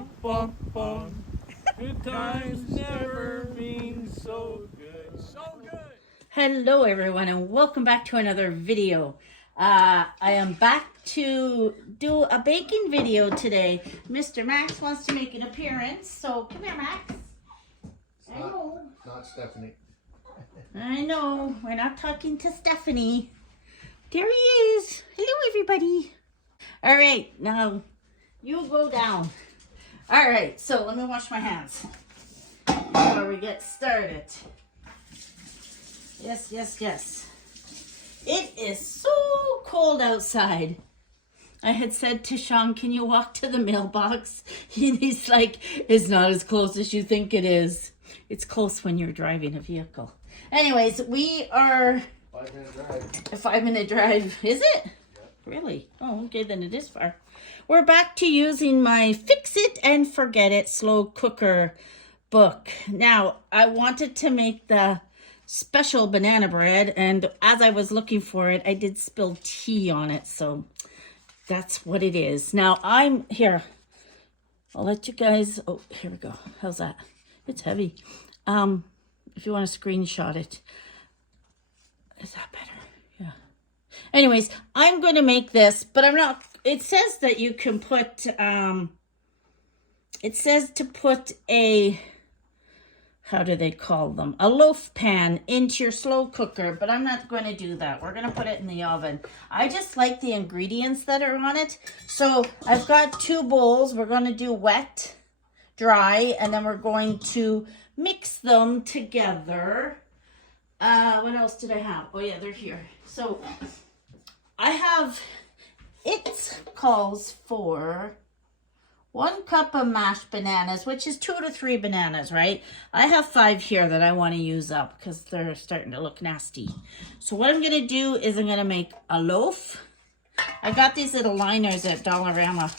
bum, bum, bum. Good times never been so good. So good. Hello everyone and welcome back to another video. I am back to do a baking video today. Mr. Max wants to make an appearance, so come here, Max. Not Stephanie. I know, we're not talking to Stephanie. There he is. Hello everybody. All right, now you go down. All right, so let me wash my hands before we get started. Yes. It is so cold outside. I had said to Sean, can you walk to the mailbox? He's like, it's not as close as you think it is. It's close when you're driving a vehicle. Anyways, we are... 5-minute drive. A 5-minute drive. Is it? Yep. Really? Oh, okay, then it is far. We're back to using my Fix It and Forget It slow cooker book. Now, I wanted to make the special banana bread, and as I was looking for it, I did spill tea on it, so that's what it is. Now, I'm here. I'll let you guys... Oh, here we go. How's that? It's heavy. If you want to screenshot it. Is that better? Yeah. Anyways, I'm going to make this, but I'm not... It says that you can put... it says to put a... How do they call them? A loaf pan into your slow cooker, but I'm not going to do that. We're going to put it in the oven. I just like the ingredients that are on it. So I've got 2 bowls. We're going to do wet, dry, and then we're going to mix them together. What else did I have? Oh yeah, they're here. So I have, it calls for 1 cup of mashed bananas, which is 2 to 3 bananas, right? I have 5 here that I want to use up because they're starting to look nasty. So what I'm going to do is I'm going to make a loaf. I got these little liners at Dollarama.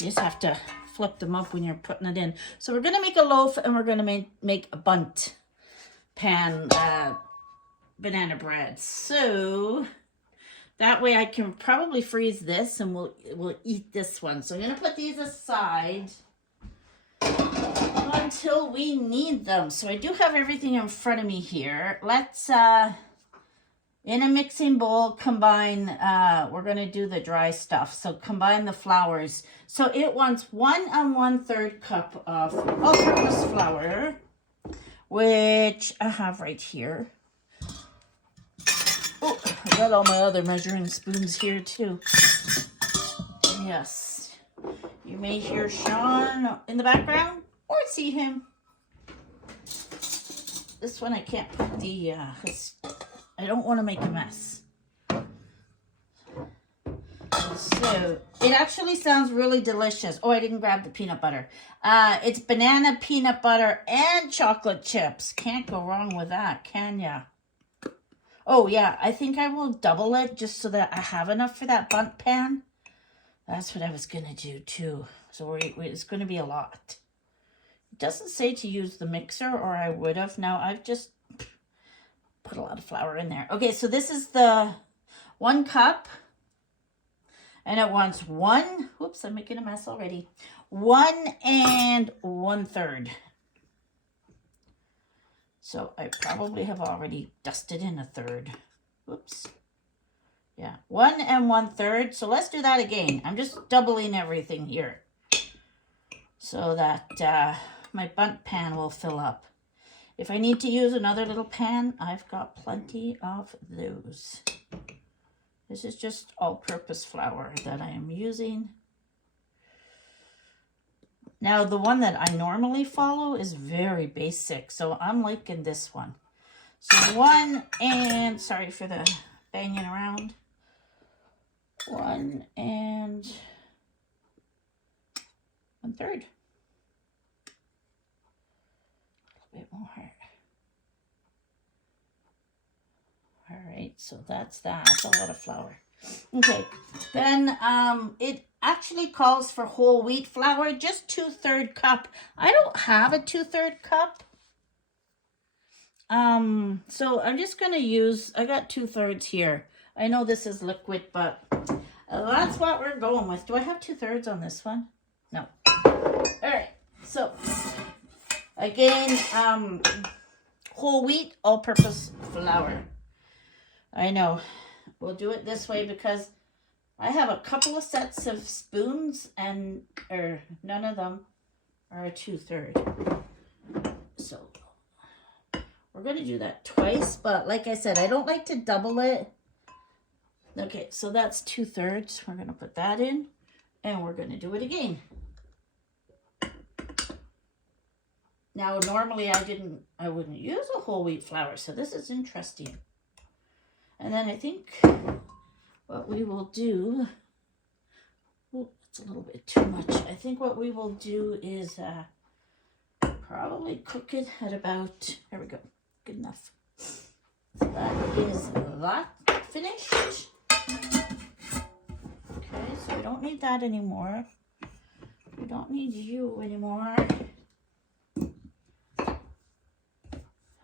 You just have to flip them up when you're putting it in. So we're going to make a loaf and we're going to make a bundt pan banana bread. So that way I can probably freeze this and we'll eat this one. So I'm going to put these aside until we need them. So I do have everything in front of me here. Let's, in a mixing bowl, combine, we're going to do the dry stuff. So combine the flours. So it wants 1 1/3 cup of all-purpose flour, which I have right here. Oh, I got all my other measuring spoons here too. Yes. You may hear Sean in the background or see him. This one I can't put the, I don't want to make a mess. So, it actually sounds really delicious. Oh, I didn't grab the peanut butter. It's banana, peanut butter, and chocolate chips. Can't go wrong with that, can ya? Oh, yeah, I think I will double it just so that I have enough for that bundt pan. That's what I was going to do, too. So it's going to be a lot. It doesn't say to use the mixer, or I would have. Now, I've just put a lot of flour in there. Okay, so this is the 1 cup. And it wants 1... Whoops, I'm making a mess already. 1 1/3. So I probably have already dusted in 1/3. Whoops. Yeah, 1 1/3. So let's do that again. I'm just doubling everything here so that my bundt pan will fill up. If I need to use another little pan, I've got plenty of those. This is just all-purpose flour that I am using. Now, the one that I normally follow is very basic, so I'm liking this one. So 1 and, sorry for the banging around, 1 1/3. A bit more. All right, so that's that. That's a lot of flour. Okay, then it actually calls for whole wheat flour, just 2/3 cup. I don't have a 2/3 cup. So I'm just going to use, I got 2/3 here. I know this is liquid, but that's what we're going with. Do I have 2/3 on this one? No. All right. So again, whole wheat, all-purpose flour. I know. We'll do it this way because I have a couple of sets of spoons and none of them are a 2/3. So we're going to do that twice, but like I said, I don't like to double it. Okay, so that's 2/3. We're going to put that in and we're going to do it again. Now, normally I wouldn't use a whole wheat flour, so this is interesting. And then I think what we will do, oh, it's a little bit too much. I think what we will do is probably cook it at about, there we go, good enough. So that is that finished. Okay, so we don't need that anymore. We don't need you anymore.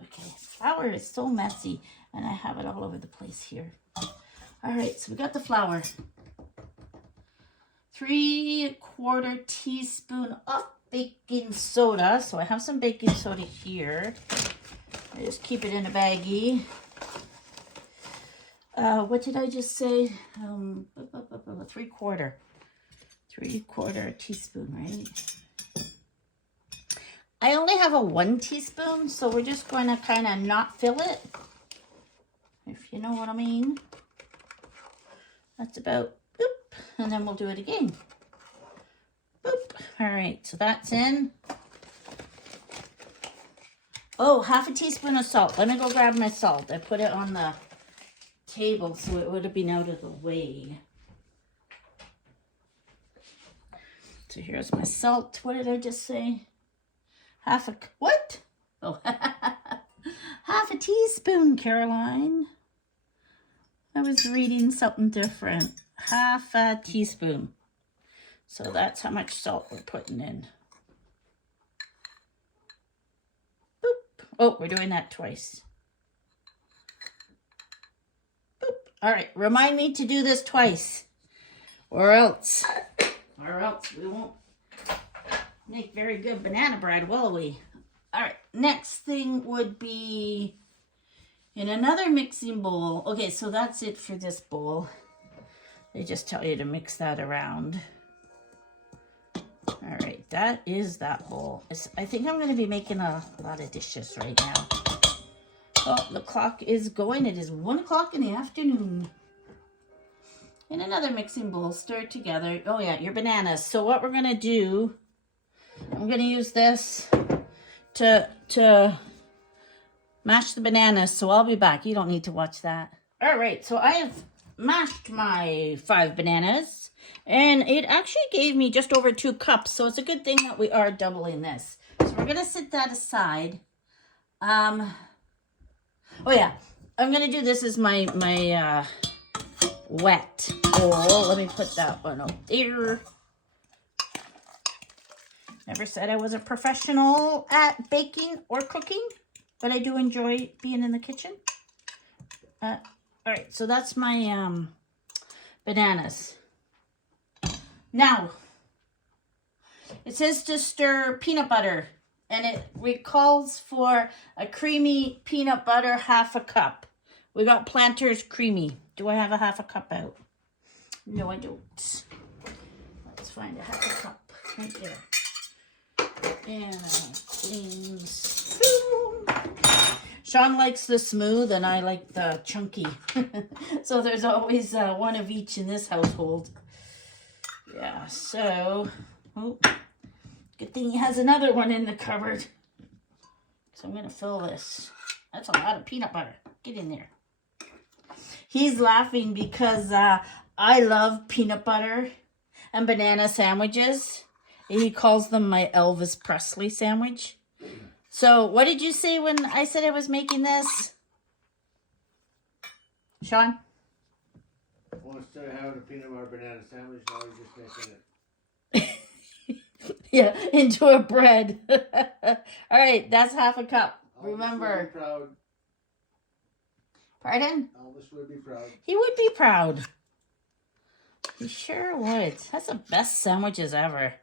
Okay, flour is so messy and I have it all over the place here. All right, so we got the flour. 3/4 teaspoon of baking soda. So I have some baking soda here. I just keep it in a baggie. What did I just say? 3/4 teaspoon, right? I only have a 1 teaspoon, so we're just going to kind of not fill it, if you know what I mean. That's about, boop, and then we'll do it again. Boop. All right, so that's in. Oh, 1/2 teaspoon of salt. Let me go grab my salt. I put it on the table so it would have been out of the way. So here's my salt. What did I just say? What? Oh, 1/2 teaspoon, Caroline. I was reading something different. 1/2 teaspoon. So that's how much salt we're putting in. Boop. Oh, we're doing that twice. Boop. All right, remind me to do this twice. Or else we won't make very good banana bread, will we? All right, next thing would be in another mixing bowl. Okay, so that's it for this bowl. They just tell you to mix that around. All right, that is that bowl. I think I'm going to be making a lot of dishes right now. Oh, the clock is going. It is 1 o'clock in the afternoon. In another mixing bowl, stir it together. Oh yeah, your bananas. So what we're going to do, I'm going to use this to mash the bananas. So I'll be back. You don't need to watch that. All right, so I have mashed my 5 bananas. And it actually gave me just over 2 cups. So it's a good thing that we are doubling this. So we're going to set that aside. Oh yeah, I'm going to do this as my wet bowl. Let me put that one up there. Never said I was a professional at baking or cooking, but I do enjoy being in the kitchen. All right, so that's my bananas. Now, it says to stir peanut butter, and it recalls for a creamy peanut butter 1/2 cup. We got Planters Creamy. Do I have a 1/2 cup out? No, I don't. Let's find a 1/2 cup right there. And a clean spoon. Sean likes the smooth and I like the chunky. So there's always one of each in this household. Yeah, so, oh, good thing he has another one in the cupboard. So I'm going to fill this. That's a lot of peanut butter. Get in there. He's laughing because I love peanut butter and banana sandwiches. He calls them my Elvis Presley sandwich. So what did you say when I said I was making this? Sean? Well, instead of having a peanut butter banana sandwich, now we're just making it. Yeah, into a bread. All right, that's 1/2 cup. Remember. Elvis would be proud. Pardon? Elvis would be proud. He would be proud. He sure would. That's the best sandwiches ever.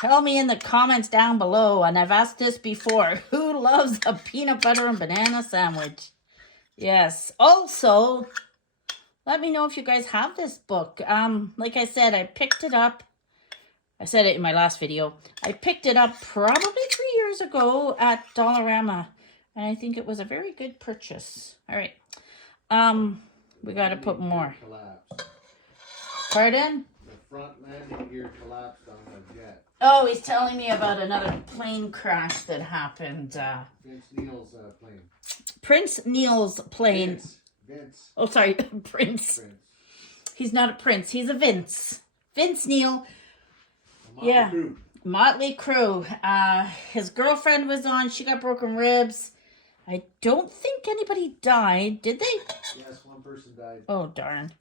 Tell me in the comments down below, and I've asked this before, who loves a peanut butter and banana sandwich? Yes. Also, let me know if you guys have this book. Like I said, I picked it up. I said it in my last video. I picked it up probably 3 years ago at Dollarama, and I think it was a very good purchase. All right. We got to put more. Collapsed. Pardon? The front landing gear collapsed on the jet. Oh, he's telling me about another plane crash that happened. Vince Neil's plane. Prince Neil's plane. Vince. Oh, sorry, Prince. He's not a prince. He's a Vince. Vince Neil. Yeah. Crew. Motley Crue. His girlfriend was on. She got broken ribs. I don't think anybody died. Did they? Yes, one person died. Oh, darn.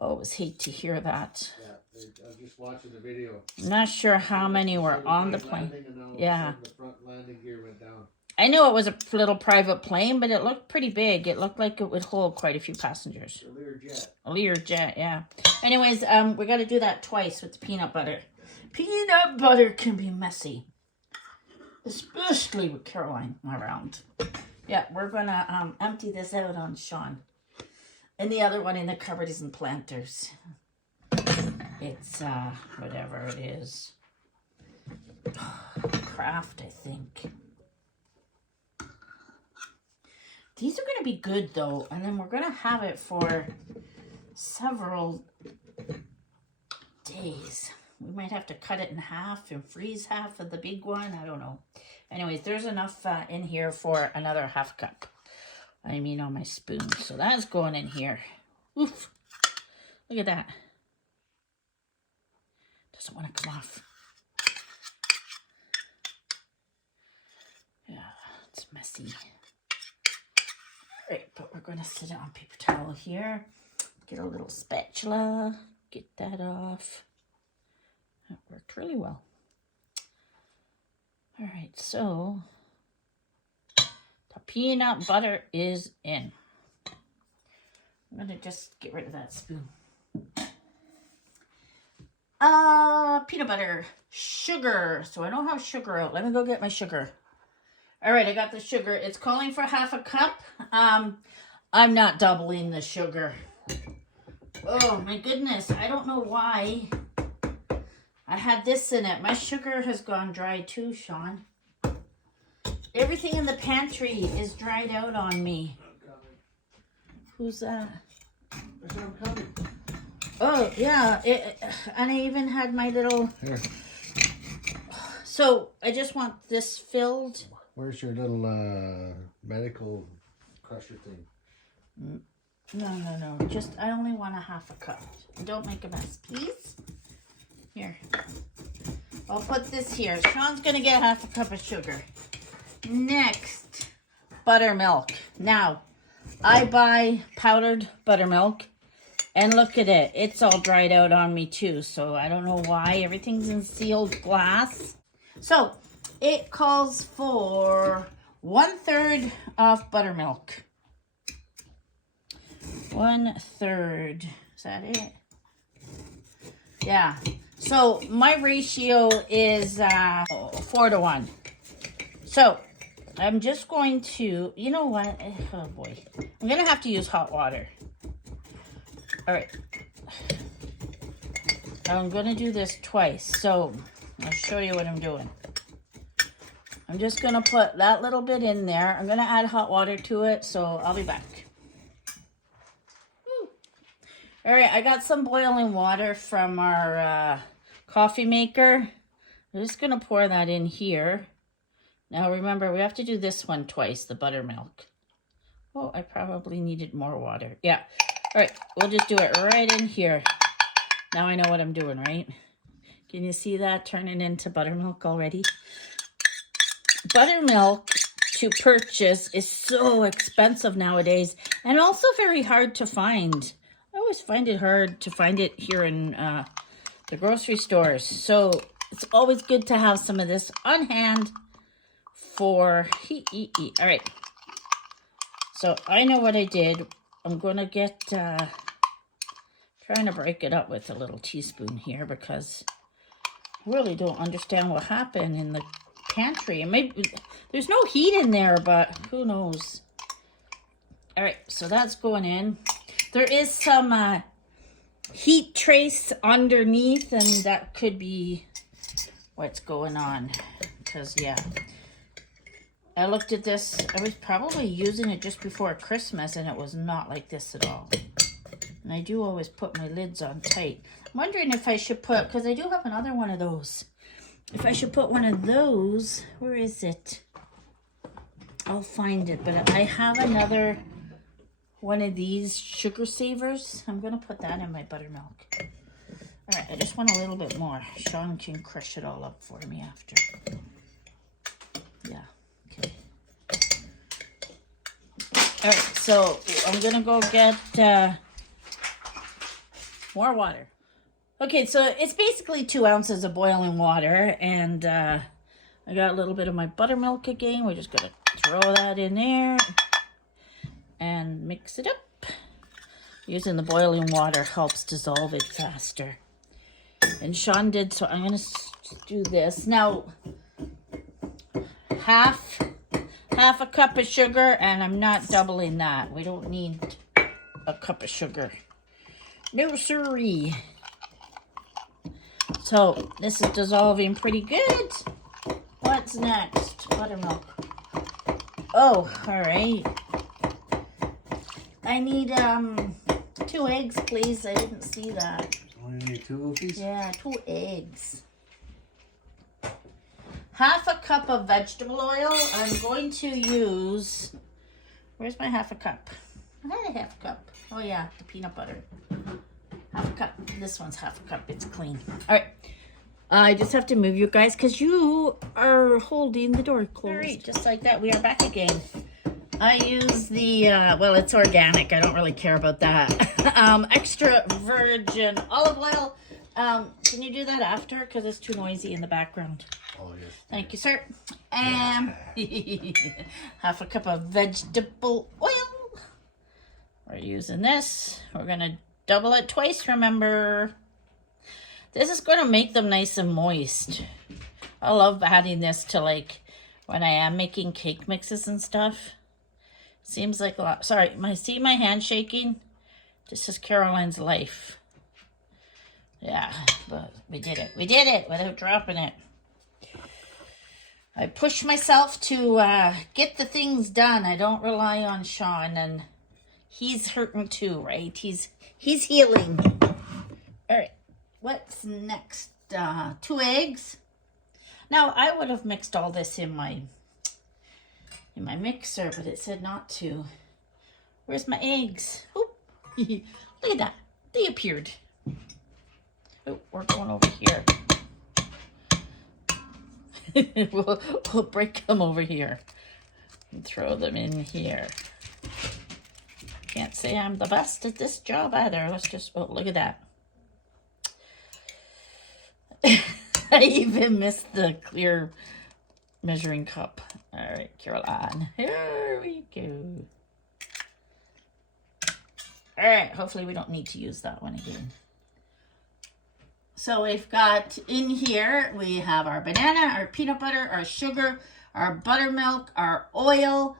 Always hate to hear that. Yeah, I was just watching the video. I'm not sure how many were on the plane. Yeah. The front landing gear went down. I know it was a little private plane, but it looked pretty big. It looked like it would hold quite a few passengers. A Learjet. A Learjet, yeah. Anyways, we got to do that twice with the peanut butter. Peanut butter can be messy, especially with Caroline around. Yeah, we're going to empty this out on Sean. And the other one in the cupboard is in Planters. It's, whatever it is. Kraft, I think. These are going to be good, though. And then we're going to have it for several days. We might have to cut it in half and freeze half of the big one. I don't know. Anyways, there's enough in here for another half cup. I mean on my spoon. So that's going in here. Oof. Look at that. Doesn't want to come off. Yeah, it's messy. All right, but we're going to sit it on paper towel here. Get a little spatula. Get that off. That worked really well. All right, so the peanut butter is in. I'm going to just get rid of that spoon. Peanut butter, sugar. So I don't have sugar out. Let me go get my sugar. All right, I got the sugar. It's calling for half a cup. I'm not doubling the sugar. Oh my goodness, I don't know why I had this in it. My sugar has gone dry too, Sean. Everything in the pantry is dried out on me. Who's that? I said I'm coming. Oh, yeah. And I even had my little... Here. So, I just want this filled. Where's your little medical crusher thing? No. Just, I only want a half a cup. Don't make a mess, please. Here. I'll put this here. Sean's going to get half a cup of sugar. Next, buttermilk. Now, I buy powdered buttermilk. And look at it. It's all dried out on me too. So I don't know why. Everything's in sealed glass. So it calls for 1/3 of buttermilk. 1/3. Is that it? Yeah. So my ratio is 4 to 1. So I'm just going to, you know what? Oh boy. I'm going to have to use hot water. All right, I'm going to do this twice, so I'll show you what I'm doing. I'm just going to put that little bit in there. I'm going to add hot water to it, so I'll be back. All right, I got some boiling water from our coffee maker. I'm just going to pour that in here. Now, remember, we have to do this one twice, the buttermilk. Oh, I probably needed more water. Yeah. All right, we'll just do it right in here. Now I know what I'm doing, right? Can you see that turning into buttermilk already? Buttermilk to purchase is so expensive nowadays and also very hard to find. I always find it hard to find it here in the grocery stores. So it's always good to have some of this on hand for All right. So I know what I did. I'm going to get, trying to break it up with a little teaspoon here because really don't understand what happened in the pantry. And maybe there's no heat in there, but who knows? All right, so that's going in. There is some heat trace underneath, and that could be what's going on. Because, yeah, I looked at this. I was probably using it just before Christmas, and it was not like this at all. And I do always put my lids on tight. I'm wondering if I should put, because I do have another one of those. If I should put one of those, where is it? I'll find it, but I have another one of these sugar savers. I'm going to put that in my buttermilk. All right, I just want a little bit more. Sean can crush it all up for me after. Yeah, okay. All right, so I'm going to go get more water. Okay, so it's basically 2 ounces of boiling water, and I got a little bit of my buttermilk again. We're just going to throw that in there and mix it up. Using the boiling water helps dissolve it faster. And Sean did, so I'm going to do this. Now, half a cup of sugar, and I'm not doubling that. We don't need a cup of sugar. No siree. So, this is dissolving pretty good. What's next? Buttermilk. Oh, all right. I need 2 eggs, please. I didn't see that. Only need 2 of these? Yeah, 2 eggs. Half a cup of vegetable oil. I'm going to use... Where's my half a cup? I had a half a cup. Oh, yeah, the peanut butter. Half a cup. This one's half a cup. It's clean. All right. I just have to move you guys because you are holding the door closed. All right, just like that, we are back again. I use the, well, it's organic. I don't really care about that. Extra virgin olive oil. Can you do that after? Because it's too noisy in the background. Oh, yes. Thank you, sir. Half a cup of vegetable oil. We're using this. We're going to double it twice, remember. This is going to make them nice and moist. I love adding this to, like, when I am making cake mixes and stuff. Seems like a lot. Sorry, see my hand shaking? This is Caroline's life. Yeah, but we did it. We did it without dropping it. I push myself to get the things done. I don't rely on Sean, and he's hurting too, right? He's healing. All right, what's next? 2 eggs. Now, I would have mixed all this in my mixer, but it said not to. Where's my eggs? Oh, look at that. They appeared. Oh, we're going over here. we'll break them over here and throw them in here. Can't say I'm the best at this job either. Let's just, oh, look at that. I even missed the clear measuring cup. All right, Caroline. Here we go. All right, hopefully we don't need to use that one again. So we've got in here, we have our banana, our peanut butter, our sugar, our buttermilk, our oil,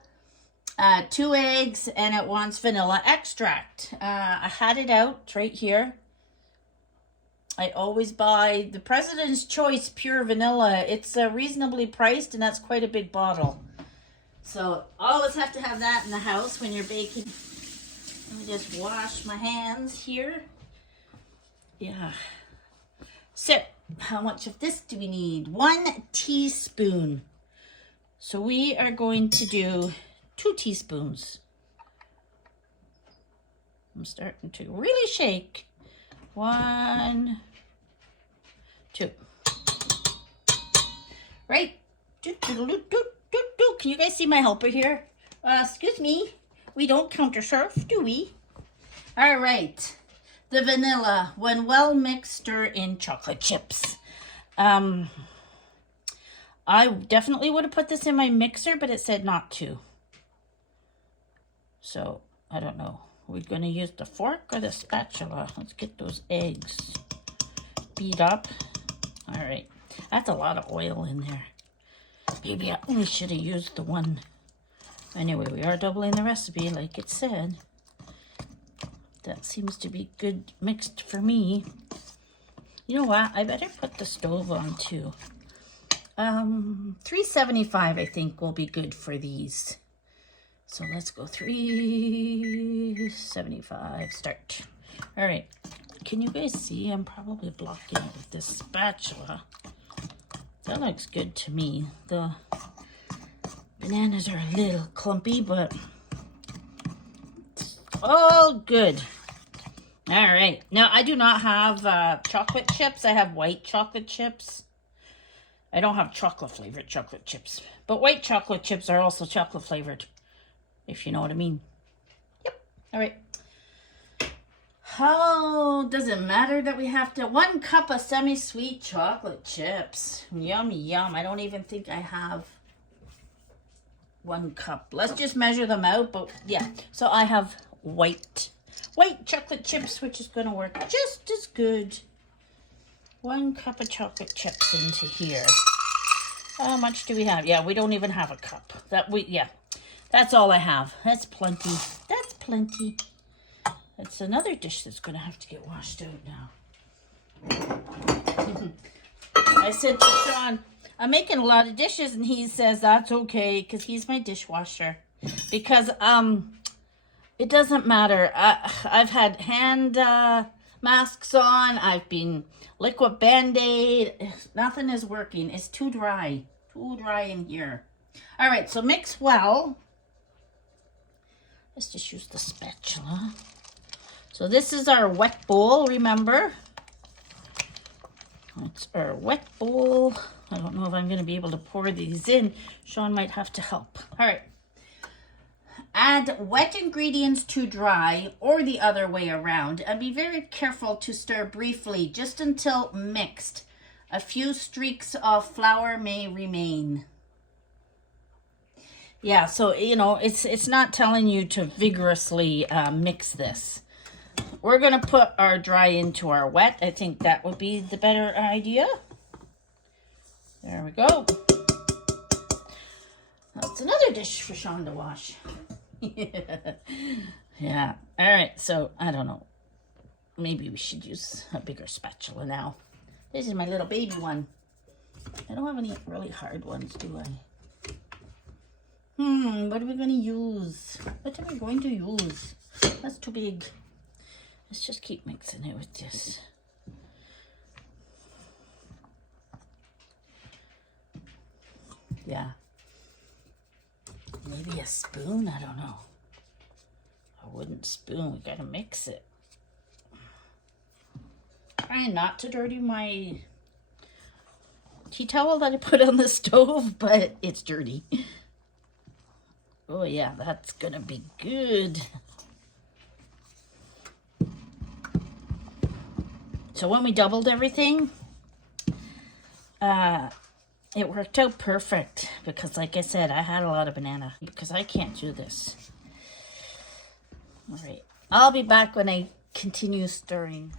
2 eggs, and it wants vanilla extract. I had it out, it's right here. I always buy the President's Choice Pure Vanilla. It's reasonably priced, and that's quite a big bottle. So always have to have that in the house when you're baking. Let me just wash my hands here. Yeah. So, how much of this do we need? 1 teaspoon. So we are going to do 2 teaspoons. I'm starting to really shake. 1, 2. Right. Can you guys see my helper here? Excuse me. We don't counter surf, do we? All right. The vanilla, when well mixed, stir in chocolate chips. I definitely would have put this in my mixer, but it said not to. So, I don't know. Are we going to use the fork or the spatula? Let's get those eggs beat up. All right. That's a lot of oil in there. Maybe I only should have used the one. Anyway, we are doubling the recipe like it said. That seems to be good mixed for me. You know what? I better put the stove on too. 375 I think will be good for these. So let's go 375, start. All right, can you guys see? I'm probably blocking it with this spatula. That looks good to me. The bananas are a little clumpy, but it's all good. All right, now I do not have chocolate chips. I have white chocolate chips. I don't have chocolate flavored chocolate chips, but white chocolate chips are also chocolate flavored, if you know what I mean. Yep. All right. How does it matter that we have to 1 cup of semi-sweet chocolate chips? Yum, yum. I don't even think I have 1 cup. Let's just measure them out. But yeah, so I have white chocolate chips, which is going to work just as good. 1 cup of chocolate chips into here. How much do we have? Yeah, we don't even have a cup. That's all I have. That's plenty. That's plenty. It's another dish that's going to have to get washed out now. I said to Sean, I'm making a lot of dishes, and he says that's okay because he's my dishwasher. Because it doesn't matter. I've had hand masks on. I've been liquid Band-Aid. Nothing is working. It's too dry. Too dry in here. All right, so mix well. Let's just use the spatula. So this is our wet bowl, remember? It's our wet bowl. I don't know if I'm going to be able to pour these in. Sean might have to help. All right. Add wet ingredients to dry or the other way around, and be very careful to stir briefly just until mixed. A few streaks of flour may remain. Yeah, so you know, it's not telling you to vigorously mix this. We're going to put our dry into our wet. I think that would be the better idea. There we go. That's another dish for Sean to wash. Yeah. All right. So, I don't know. Maybe we should use a bigger spatula now. This is my little baby one. I don't have any really hard ones, do I? What are we going to use? What are we going to use? That's too big. Let's just keep mixing it with this. Yeah. Maybe a spoon? I don't know. A wooden spoon. We gotta mix it. Trying not to dirty my tea towel that I put on the stove, but it's dirty. Oh yeah, that's gonna be good. So when we doubled everything, it worked out perfect because, like I said, I had a lot of banana because I can't do this. All right, I'll be back when I continue stirring.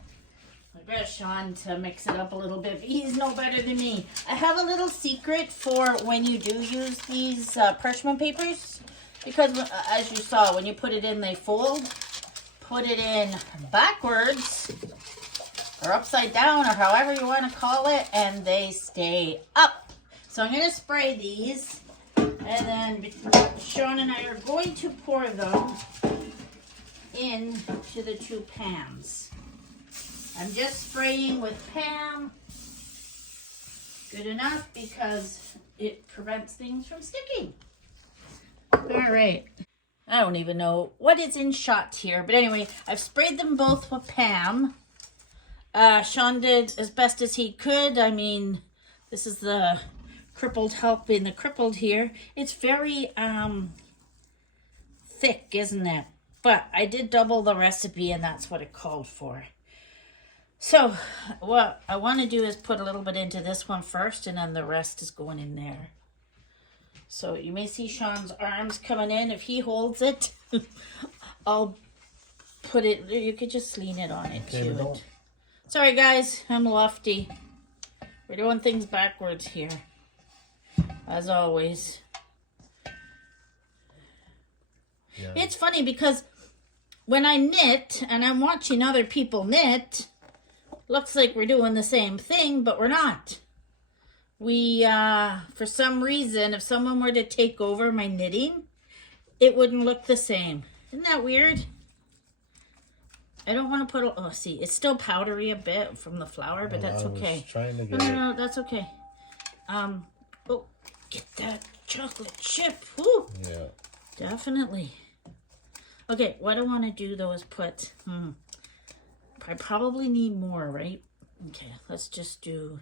I got Sean to mix it up a little bit. He's no better than me. I have a little secret for when you do use these parchment papers, because as you saw, when you put it in, they fold. Put it in backwards or upside down or however you want to call it, and they stay up. So I'm going to spray these, and then Sean and I are going to pour them into the 2 pans. I'm just spraying with Pam. Good enough because it prevents things from sticking. All right. I don't even know what is in shot here, but anyway, I've sprayed them both with Pam. Sean did as best as he could. I mean, this is the crippled helping the crippled here. It's very thick, isn't it? But I did double the recipe, and that's what it called for. So what I want to do is put a little bit into this one first, and then the rest is going in there. So you may see Sean's arms coming in. If he holds it, I'll put it, you could just lean it on it. Okay, sorry guys, I'm lofty. We're doing things backwards here, as always. Yeah. It's funny because when I knit and I'm watching other people knit, looks like we're doing the same thing, but we're not. We, for some reason, if someone were to take over my knitting, it wouldn't look the same. Isn't that weird? I don't want to put, oh, see, it's still powdery a bit from the flour, but that's okay. I was trying to No, get no, no, that's okay. Oh, get that chocolate chip. Woo! Yeah. Definitely. Okay, what I want to do though is put, I probably need more, right? Okay, let's just do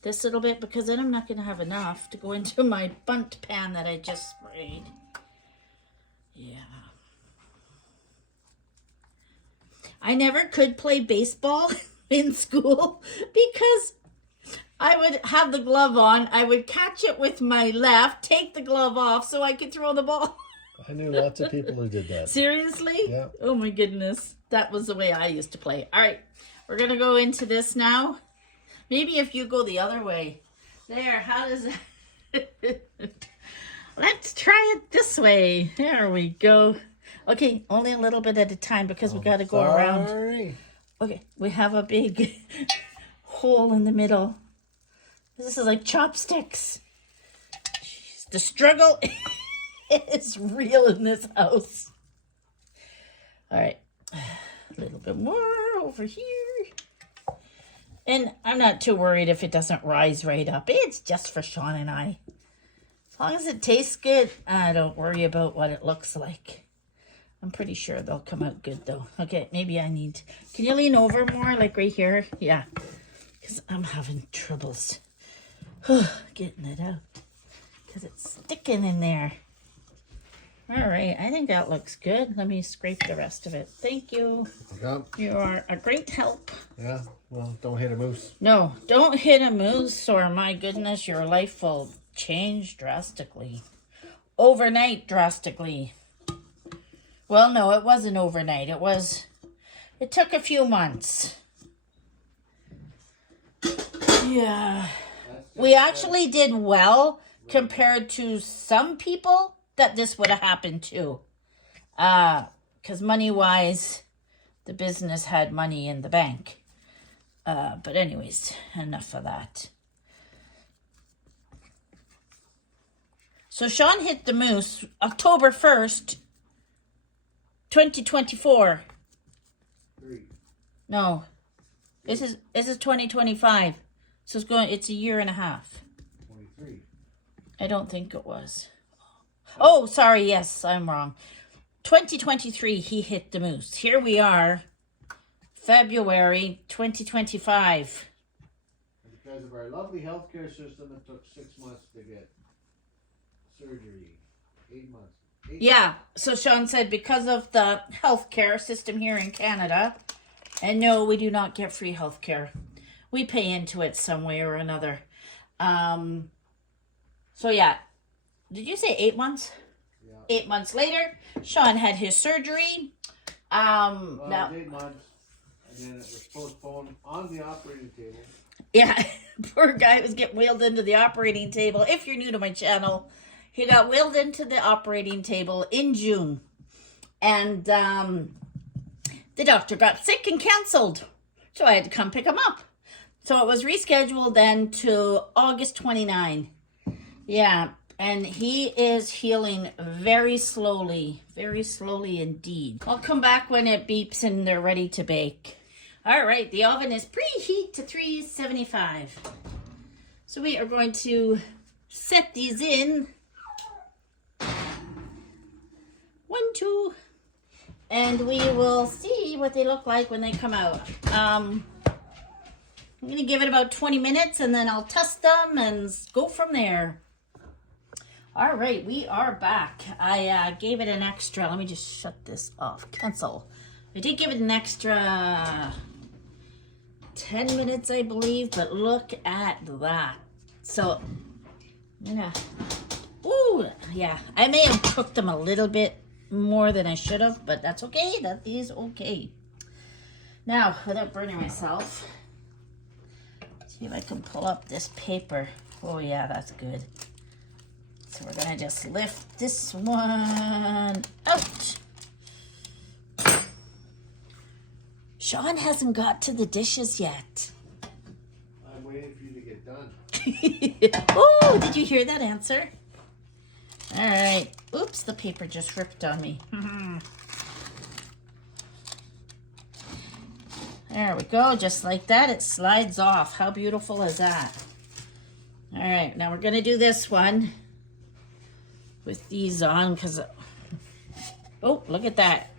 this little bit because then I'm not going to have enough to go into my bundt pan that I just sprayed. Yeah. I never could play baseball in school because I would have the glove on. I would catch it with my left, take the glove off so I could throw the ball. I knew lots of people who did that. Seriously? Yeah. Oh my goodness. That was the way I used to play. All right. We're going to go into this now. Maybe if you go the other way. There. How does it... Let's try it this way. There we go. Okay. Only a little bit at a time because we got to go around. Okay. We have a big hole in the middle. This is like chopsticks. Jeez, the struggle... It's real in this house. All right. A little bit more over here. And I'm not too worried if it doesn't rise right up. It's just for Sean and I. As long as it tastes good, I don't worry about what it looks like. I'm pretty sure they'll come out good though. Okay, maybe I need... Can you lean over more, like right here? Yeah. Because I'm having troubles getting it out. Because it's sticking in there. All right, I think that looks good. Let me scrape the rest of it. Thank you. Yeah. You are a great help. Yeah. Well, don't hit a moose. No, don't hit a moose or my goodness, your life will change drastically. Overnight drastically. Well, no, it wasn't overnight. It took a few months. Yeah. We actually did well compared to some people that this would have happened to. Because money-wise, the business had money in the bank. But anyways, enough of that. So Sean hit the moose October 1st, 2024. No. This is 2025. So it's a year and a half. 23. I don't think it was. Oh, sorry. Yes, I'm wrong. 2023, he hit the moose. Here we are, February 2025. Because of our lovely healthcare system, it took 6 months to get surgery. 8 months. Yeah, so Sean said because of the healthcare system here in Canada, and no, we do not get free healthcare. We pay into it some way or another. So yeah. Did you say 8 months? Yeah. 8 months later, Sean had his surgery. Well, now, it was 8 months, and then it was postponed on the operating table. Yeah, poor guy was getting wheeled into the operating table. If you're new to my channel, he got wheeled into the operating table in June. And the doctor got sick and canceled. So I had to come pick him up. So it was rescheduled then to August 29. Yeah. And he is healing very slowly indeed. I'll come back when it beeps and they're ready to bake. All right, the oven is preheat to 375. So we are going to set these in. 1, 2. And we will see what they look like when they come out. I'm going to give it about 20 minutes and then I'll test them and go from there. All right, we are back. I gave it an extra. Let me just shut this off. Cancel. I did give it an extra 10 minutes, I believe, but look at that. So, ooh, yeah. I may have cooked them a little bit more than I should have, but that's okay. That is okay. Now, without burning myself, See if I can pull up this paper. Oh yeah, that's good. So we're gonna just lift this one out. Sean hasn't got to the dishes yet. I'm waiting for you to get done. Oh, did you hear that answer? All right. Oops, the paper just ripped on me. There we go, just like that. It slides off. How beautiful is that? All right, now we're gonna do this one with these on because, oh, look at that.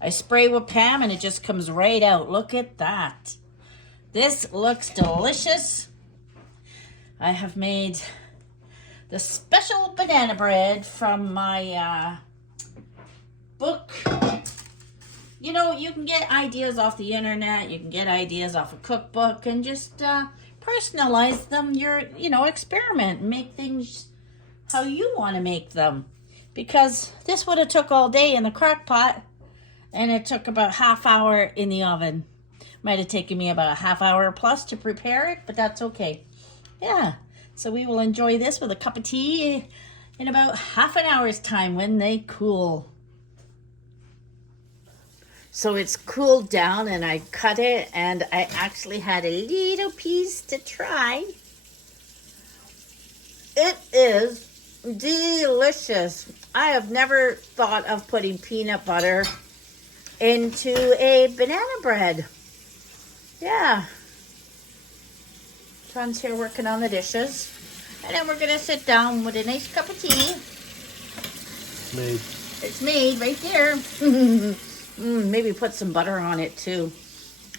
I spray with Pam and it just comes right out. Look at that. This looks delicious. I have made the special banana bread from my book. You know, you can get ideas off the internet. You can get ideas off a cookbook and just personalize them. Experiment and make things how you want to make them. Because this would have took all day in the crock pot. And it took about half hour in the oven. Might have taken me about a half hour plus to prepare it, but that's okay. Yeah, so we will enjoy this with a cup of tea in about half an hour's time when they cool. So it's cooled down and I cut it and I actually had a little piece to try. It is delicious. I have never thought of putting peanut butter into a banana bread. Yeah. Sean's here working on the dishes. And then we're going to sit down with a nice cup of tea. Made. It's made right there. Maybe put some butter on it too.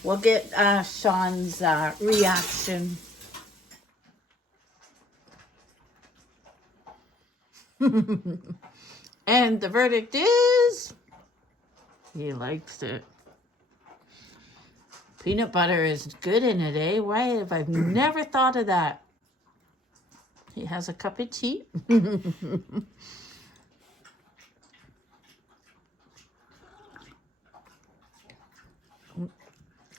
We'll get Sean's reaction. And the verdict is... he likes it. Peanut butter is good in it, eh? Why have I never thought of that? He has a cup of tea.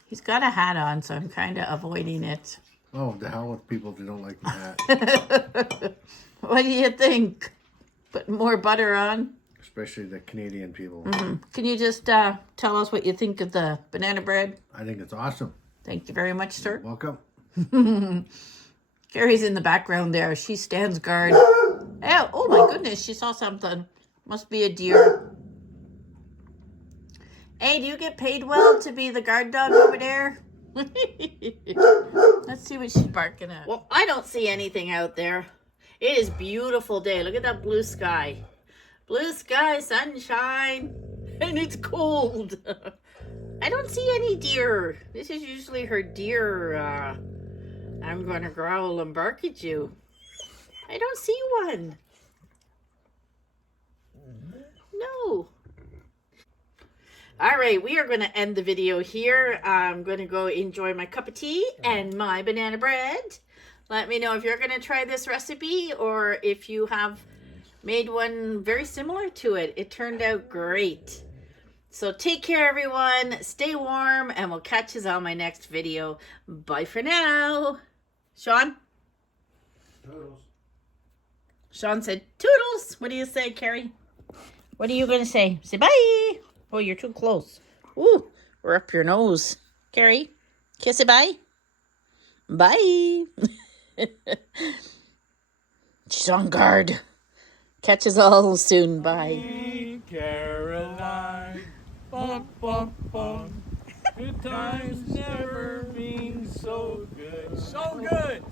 He's got a hat on, so I'm kind of avoiding it. Oh, the hell with people that don't like the hat. What do you think? Put more butter on? Especially the Canadian people. Can you just tell us what you think of the banana bread? I think it's awesome. Thank you very much, sir. Welcome. Carrie's in the background there. She stands guard. Oh my goodness, she saw something. Must be a deer. Hey, do you get paid well to be the guard dog over there? Let's see what she's barking at. Well, I don't see anything out there. It is a beautiful day. Look at that blue sky. Blue sky, sunshine, and it's cold. I don't see any deer. This is usually her deer. I'm going to growl and bark at you. I don't see one. No. All right, we are going to end the video here. I'm going to go enjoy my cup of tea and my banana bread. Let me know if you're going to try this recipe or if you have made one very similar to it. It turned out great. So take care, everyone. Stay warm, and we'll catch you on my next video. Bye for now. Sean? Toodles. Sean said, toodles. What do you say, Carrie? What are you going to say? Say bye. Oh, you're too close. Ooh, we're up your nose. Carrie, kiss it bye. Bye. She's on guard. Catch us all soon. Bye. Caroline, bum, bum, bum. Good times never been so good. So good.